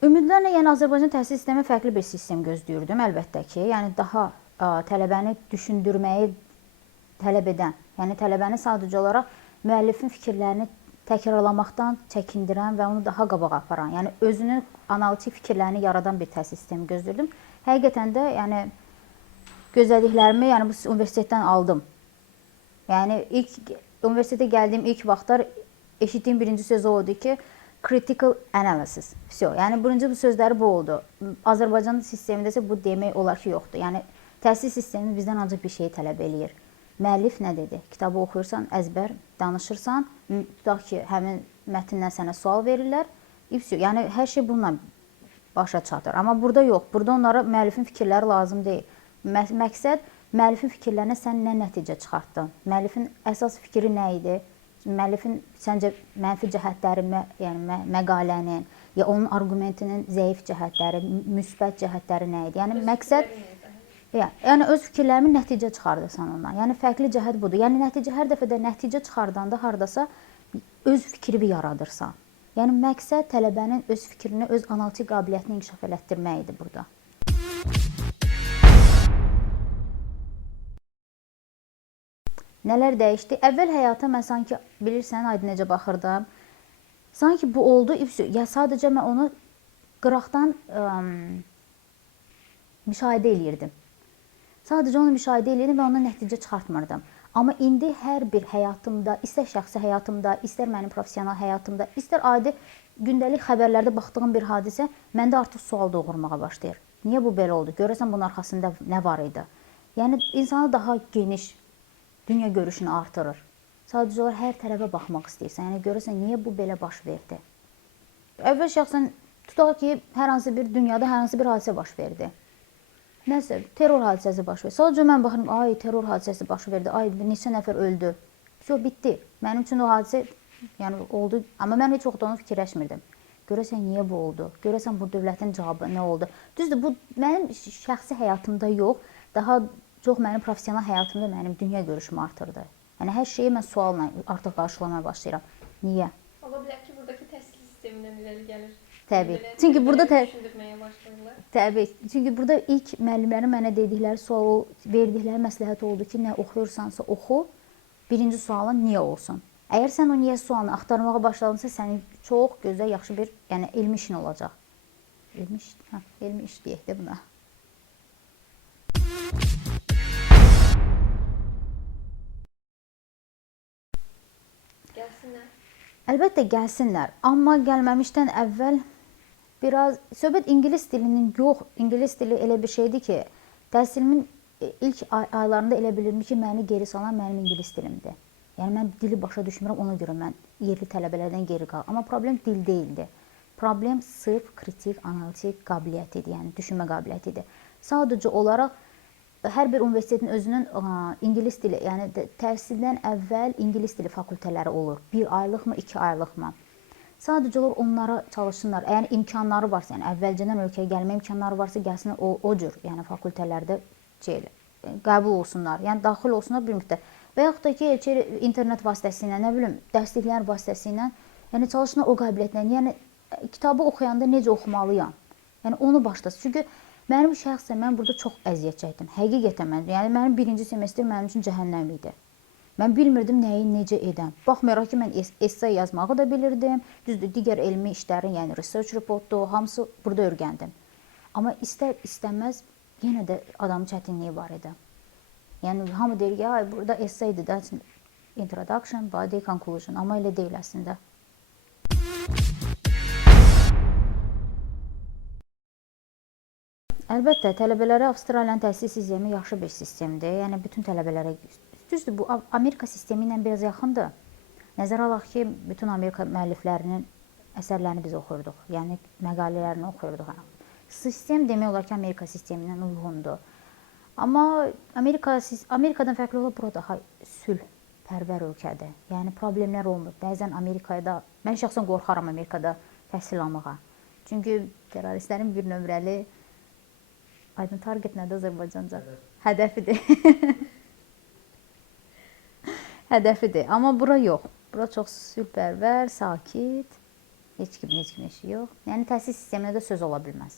Ümidlərlə, yəni Azərbaycan təhsil sistemi fərqli bir sistem gözləyirdim, əlbəttə ki. Yəni daha tələbəni düşündürməyi tələb edən, yəni tələbəni sadəcə olaraq müəllifin fikirlərini təkrarlamaqdan çəkindirən və onu daha qabağa aparan, yəni özünün analitik fikirlərini yaradan bir təhsil sistemi gözləyirdim. Həqiqətən də yəni gözlədiklərimi yəni bu universitetdən aldım. Yəni ilk universitetə gəldiyim ilk vaxtlar eşitdiyim birinci söz o oldu ki, critical analysis. Всё. Yəni birinci bu sözləri bu oldu. Azərbaycan sistemində isə bu demək olar ki, yoxdur. Yəni təhsil sistemi bizdən ancaq bir şeyi tələb eləyir. Müəllif nə dedi? Kitabı oxuyursan, əzbər danışırsan, tutaq ki, həmin mətndən sənə sual verirlər. Yəni hər şey bununla başa çatır. Amma burada yox. Burada onlara müəllifin fikirləri lazım deyil. Məqsəd müəllifin fikirlərinə sən nə nəticə çıxartdın? Müəllifin əsas fikri nə idi? Müəllifin səncə mənfi cəhətləri, yəni məqalənin ya onun arqumentinin zəif cəhətləri, müsbət cəhətləri nə idi? Yəni məqsəd yəni öz fikirlərimin nəticə çıxardırsan ondan. Yəni fərqli cəhət budur. Yəni nəticə hər dəfə də nəticə çıxardanda hardasa öz fikrini yaradırsan. Yəni məqsəd tələbənin öz fikrini, öz analitik qabiliyyətini inkişaf elətdirmək idi burada. Nələr dəyişdi? Əvvəl həyata mən sanki bilirsən, Aydın necə baxırdım. Sanki bu oldu. Ya sadəcə mən onu qıraqdan müşahidə eləyirdim. Sadəcə onu müşahidə eləyirdim və ondan nəticə çıxartmırdım. Amma indi hər bir həyatımda, istər şəxsi həyatımda, istər mənim professional həyatımda, istər adi gündəlik xəbərlərdə baxdığım bir hadisə məndə artıq sual doğurmağa başlayır. Niyə bu belə oldu? Görəsən bunun arxasında nə var idi? Yəni insanı daha geniş dünya görüşünü artırır. Sadəcə olaraq hər tərəfə baxmaq istəyirsən. Yəni görəsən niyə bu belə baş verdi? Əvvəl şəxsən tutaq ki, hər hansı bir dünyada hər hansı bir hadisə baş verdi. Nəsə, terror hadisəsi baş verdi. Sadəcə mən baxıram, ay terror hadisəsi baş verdi, ay neçə nəfər öldü. Yox, bitdi. Mənim üçün o hadisə yəni oldu, amma mən heç vaxt onu fikirləşmirdim. Görəsən niyə bu oldu? Görəsən bu dövlətin cavabı nə oldu? Düzdür, bu mənim şəxsi həyatımda yox, daha çox mənim professional həyatımda mənim dünya görüşümü artırdı. Yəni hər şeyi mən sualla artıq qarşılamaya başlayıram. Niyə? Ola bilər ki, buradakı təhsil sistemindən irəli gəlir. Təbii. Çünki burada düşündürməyə başlayırlar. Təbii. Çünki burada ilk müəllimlərin mənə dedikləri sual, verdikləri məsləhət oldu ki, nə oxuyursansa oxu, birinci sualın niyə olsun. Əgər sən o niyə sualını axtarmağa başladınsa, sənin çox gözəl, yaxşı bir, yəni elmi işin olacaq. Elmi iş deyək də buna. Gəlsinlər. Əlbəttə gəlsinlər, amma gəlməmişdən əvvəl biraz söhbət ingilis dilinin yox, ingilis dili elə bir şeydir ki, təhsilimin ilk aylarında elə bilirdim ki, məni geri salan mənim ingilis dilimdir. Yəni mən dili başa düşmürəm, ona görə mən yerli tələbələrdən geri qaldım. Amma problem dil deyildi. Problem sırf kritik, analitik qabiliyyət idi, yəni düşünmə qabiliyyəti idi. Sadəcə olaraq hər bir universitetin özünün ingilis dili, yəni təhsildən əvvəl ingilis dili fakültələri olur. 1 aylıqmı, 2 aylıqmı? Sadəcə olaraq onlara çalışsınlar. Əgər imkanları varsa, yəni əvvəlcədən ölkəyə gəlmə imkanları varsa, gəlsinlər o cür, yəni fakültələrdə qəbul olsunlar, yəni daxil olsunlar bir müddət. Və yaxud da ki, internet vasitəsilə, nə bilim, dərsliklər vasitəsilə, yəni çalışsınlar o qabiliyyətlə, yəni kitabı oxuyanda necə oxumalıyam, yəni onu başlasın. Çünki mənim şəxsən, mən burada çox əziyyət çəkdim, həqiqətən mən, yəni mənim birinci semestr mənim üçün cəhənnəm idi. Mən bilmirdim nəyi necə edəm. Baxmayaraq ki, mən essay yazmağı da bilirdim, düzdür, digər elmi işlərin, yəni research reportdur, hamısı burada öyrəndim. Amma istər-istəməz yenə də adamın çətinliyi var idi. Yəni hamı deyir ki, ay burada essaydir, that's introduction, body, conclusion, amma elə deyil əslində. Əlbəttə, tələbələrə Avstraliyanın təhsil sistemi yaxşı bir sistemdir. Yəni bütün tələbələrə düzdür, bu Amerika sistemi ilə biraz yaxındır. Nəzərə alaq ki, bütün Amerika müəlliflərinin əsərlərini biz oxuyurduq. Yəni məqalələrini oxuyurduq. Sistem demək olar ki, Amerika sistemindən uyğundur. Amma Amerikadan fərqli olaraq bura daha sülhpərvər ölkədir. Yəni problemlər olmur. Bəzən Amerikada, mən şəxsən qorxaram Amerikada təhsil almağa. Çünki terroristlərin bir nömrəli Aydın target nədir Azərbaycanca? Hədəfidir. Hədəfidir. Amma bura yox. Bura çox sülhpərvər, sakit. Heç kimin işi yox. Yəni təhsil sisteminə də söz ola bilməz.